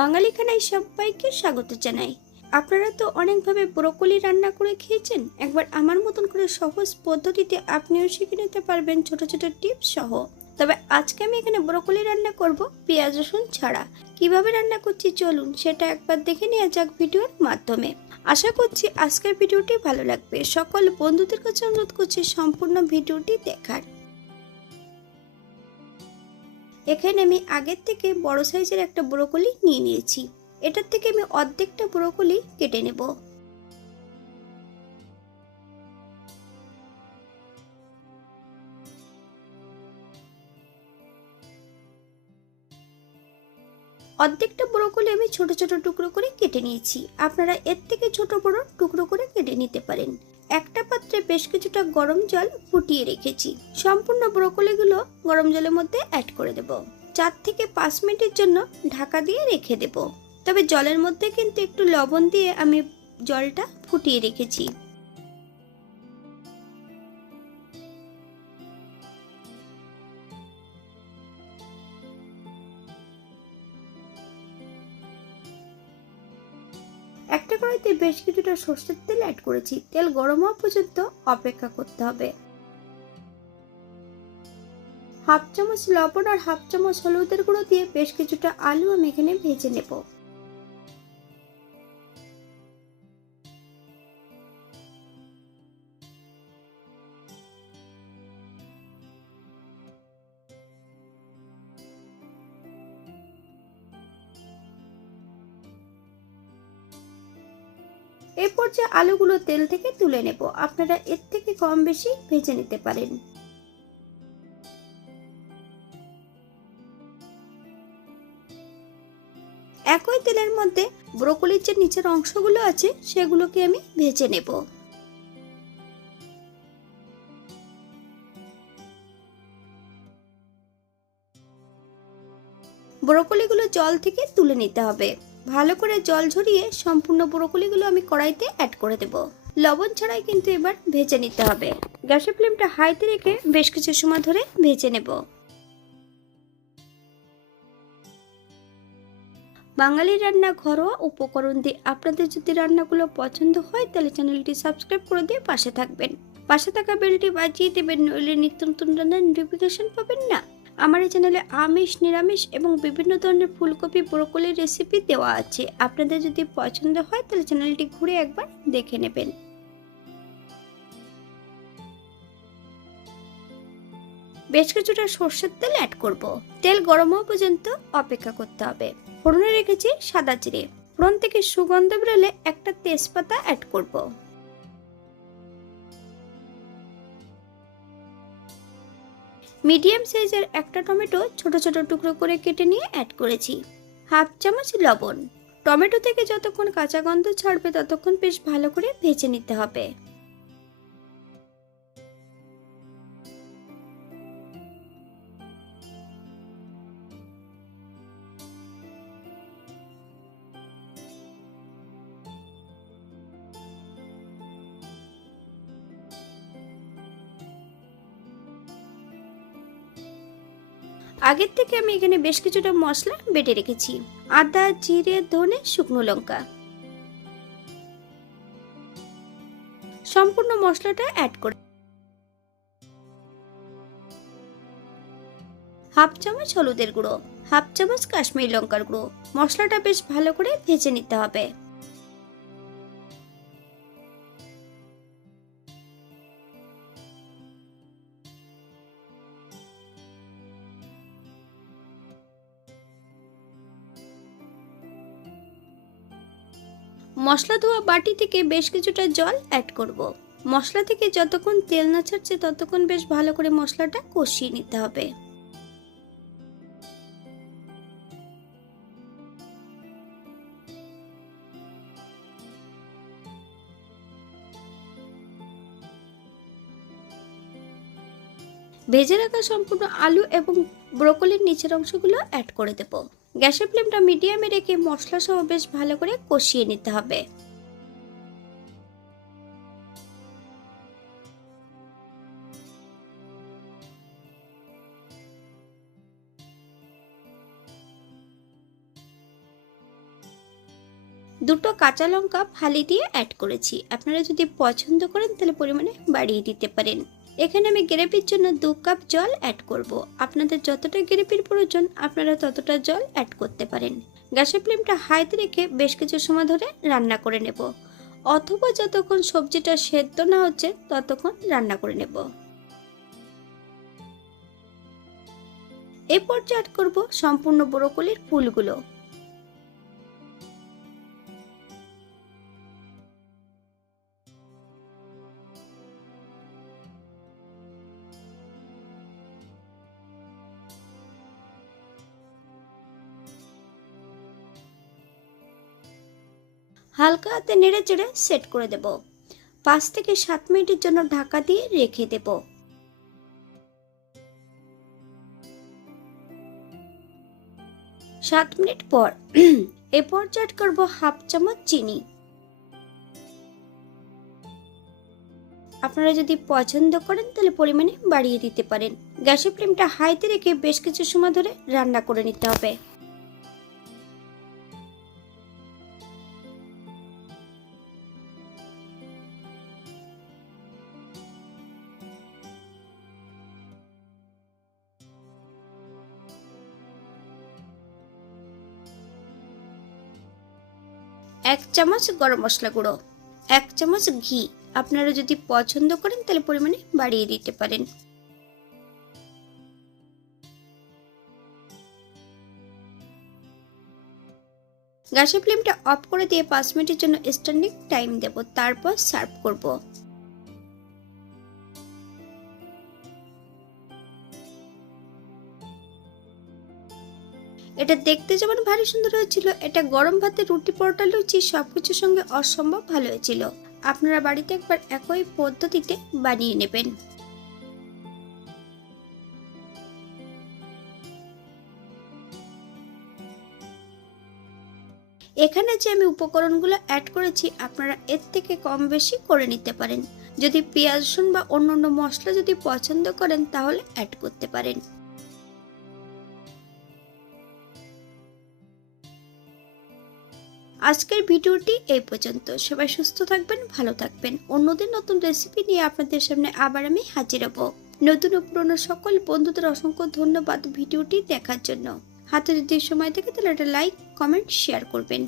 বাঙালি খানায় সবাইকে স্বাগত জানাই। আপনারা তো অনেকভাবে ব্রোকলি রান্না করে খেয়েছেন। একবার আমার মতন করে সহজ পদ্ধতিতে আপনিও শিখে নিতে পারবেন ছোট ছোট টিপস সহ। তবে আজকে আমি এখানে ব্রোকলি রান্না করব পেঁয়াজ রসুন ছাড়া। কিভাবে রান্না করছি চলুন সেটা একবার দেখে নেওয়া যাক ভিডিওর মাধ্যমে। আশা করছি আজকের ভিডিওটি ভালো লাগবে। সকল বন্ধুদের কাছে অনুরোধ করছি সম্পূর্ণ ভিডিওটি দেখার। এখানে আমি আগের থেকে বড় সাইজের একটা ব্রোকলি নিয়ে নিয়েছি। এটার থেকে আমি অর্ধেকটা ব্রোকলি কেটে নেব। অর্ধেকটা ব্রোকলি আমি ছোট ছোট টুকরো করে কেটে নিয়েছি। আপনারা এর থেকে ছোট বড় টুকরো করে কেটে নিতে পারেন। একটা পাত্রে বেশ কিছুটা গরম জল ফুটিয়ে রেখেছি। সম্পূর্ণ ব্রোকলিগুলো গরম জলের মধ্যে অ্যাড করে দেব। 4 থেকে 5 মিনিটের জন্য ঢাকা দিয়ে রেখে দেব। তবে জলের মধ্যে কিন্তু একটু লবণ দিয়ে আমি জলটা ফুটিয়ে রেখেছি। একটা কড়াইতে বেশ কিছুটা সরষের তেল অ্যাড করেছি। তেল গরম হওয়া পর্যন্ত অপেক্ষা করতে হবে। হাফ চামচ লবণ আর হাফ চামচ হলুদের গুঁড়ো দিয়ে বেশ কিছুটা আলু আমি এখানে ভেজে নেব। এই পর্যায়ে আলুগুলো তেল থেকে তুলে নেব। আপনারা এর থেকে কম বেশি ভেজে নিতে পারেন। একই তেলের মধ্যে ব্রোকলির যে নিচের অংশগুলো আছে সেগুলোকে আমি ভেজে নেব। ব্রোকলিগুলো জল থেকে তুলে নিতে হবে। ভালো করে জল ঝরিয়ে সম্পূর্ণ ব্রোকলিগুলো আমি কড়াইতে অ্যাড করে দেব। লবণ ছাড়াই কিন্তু এবার ভেজে নিতে হবে। গ্যাসের ফ্লেমটা হাইতে রেখে বেশ কিছু সময় ধরে ভেজে নেব। বাঙালি রান্না ঘরোয়া উপকরণ দিয়ে আপনাদের যদি রান্নাগুলো পছন্দ হয় তাহলে চ্যানেলটি সাবস্ক্রাইব করে দিয়ে পাশে থাকবেন। পাশে থাকা বেলটি বাজিয়ে দেবেন, নইলে নিত্য নতুন রান্নার নোটিফিকেশন পাবেন না। আমার এই চ্যানেলে আমিষ নিরামিষ এবং বিভিন্ন ধরনের ফুলকপি ব্রোকলির রেসিপি দেওয়া আছে। আপনাদের যদি পছন্দ হয় তাহলে চ্যানেলটি ঘুরে একবার দেখে নেবেন। বেশ কিছুটা সর্ষের তেল অ্যাড করব। তেল গরম হওয়া পর্যন্ত অপেক্ষা করতে হবে। ফোড়নে রেখেছি সাদা জিরে। ফোড়ন থেকে সুগন্ধ বেরোলে একটা তেজপাতা অ্যাড করব। মিডিয়াম সাইজের একটা টমেটো ছোট ছোট টুকরো করে কেটে নিয়ে অ্যাড করেছি। হাফ চামচ লবণ। টমেটো থেকে যতক্ষণ কাঁচা গন্ধ ছাড়বে ততক্ষণ বেশ ভালো করে ভেজে নিতে হবে। আগের থেকে আমি এখানে বেশ কিছুটা মশলা বেটে রেখেছি। আদা, জিরে, ধনে, শুকনো লঙ্কা। সম্পূর্ণ মশলাটা অ্যাড করে হাফ চামচ হলুদের গুঁড়ো, হাফ চামচ কাশ্মীরি লঙ্কার গুঁড়ো। মশলাটা বেশ ভালো করে ভেজে নিতে হবে। মশলা ধোয়া বাটি থেকে বেশ কিছুটা জল অ্যাড করব। মশলা থেকে যতক্ষণ তেল না ছাড়ছে ততক্ষণ বেশ ভালো করে মশলাটা কষিয়ে নিতে হবে। ভেজে রাখা সম্পূর্ণ আলু এবং ব্রোকলির নিচের অংশগুলো অ্যাড করে দেব। গ্যাসের ফ্লেমটা মিডিয়ামে রেখে মশলা সহ বেশ ভালো করে কষিয়ে নিতে হবে। দুটো কাঁচা লঙ্কা ফালি দিয়ে অ্যাড করেছি। আপনারা যদি পছন্দ করেন তাহলে পরিমাণে বাড়িয়ে দিতে পারেন। এখানে আমি গ্রেভির জন্য 2 কাপ জল অ্যাড করব। আপনাদের যতটা গ্রেভির প্রয়োজন আপনারা ততটা জল অ্যাড করতে পারেন। গ্যাসের ফ্লেমটা হাইতে রেখে বেশ কিছু সময় ধরে রান্না করে নেব, অথবা যতক্ষণ সবজিটা সেদ্ধ না হচ্ছে ততক্ষণ রান্না করে নেব। এই পর্যায়ে অ্যাড করব সম্পূর্ণ ব্রোকলির ফুলগুলো। হালকা হাতে নেড়ে চেড়ে সেট করে দেব। 5 থেকে 7 মিনিটের জন্য ঢাকা দিয়ে রেখে দেব। 7 মিনিট পর এ পর্যায়ে অ্যাড করব হাফ চামচ চিনি। আপনারা যদি পছন্দ করেন তাহলে পরিমাণে বাড়িয়ে দিতে পারেন। গ্যাসের ফ্লেমটা হাইতে রেখে বেশ কিছু সময় ধরে রান্না করে নিতে হবে। এক চামচ গরম মশলা গুঁড়ো, 1 চামচ ঘি। আপনারা যদি পছন্দ করেন তাহলে পরিমাণে বাড়িয়ে দিতে পারেন। গ্যাসের ফ্লেমটা অফ করে দিয়ে 5 মিনিটের জন্য স্ট্যান্ডিং টাইম দেব, তারপর সার্ভ করব। এটা দেখতে যেমন ভারী সুন্দর হয়েছিল, এটা গরম ভাতে, রুটি, পরোটা, লুচি সবকিছুর সঙ্গে অসম্ভব ভালো হয়েছিল। আপনারা বাড়িতে একবার একই পদ্ধতিতে বানিয়ে নেবেন। এখানে যে আমি উপকরণগুলো অ্যাড করেছি আপনারা এর থেকে কম বেশি করে নিতে পারেন। যদি পেঁয়াজ রসুন বা অন্যান্য মশলা যদি পছন্দ করেন তাহলে অ্যাড করতে পারেন। আজকের ভিডিওটি এই পর্যন্ত। সবাই সুস্থ থাকবেন, ভালো থাকবেন। অন্যদিন নতুন রেসিপি নিয়ে আপনাদের সামনে আবার আমি হাজির হব। নতুন ও পুরনো সকল বন্ধুদের অসংখ্য ধন্যবাদ ভিডিওটি দেখার জন্য। হাতে যদি সময় থাকে তাহলে একটা লাইক, কমেন্ট, শেয়ার করবেন।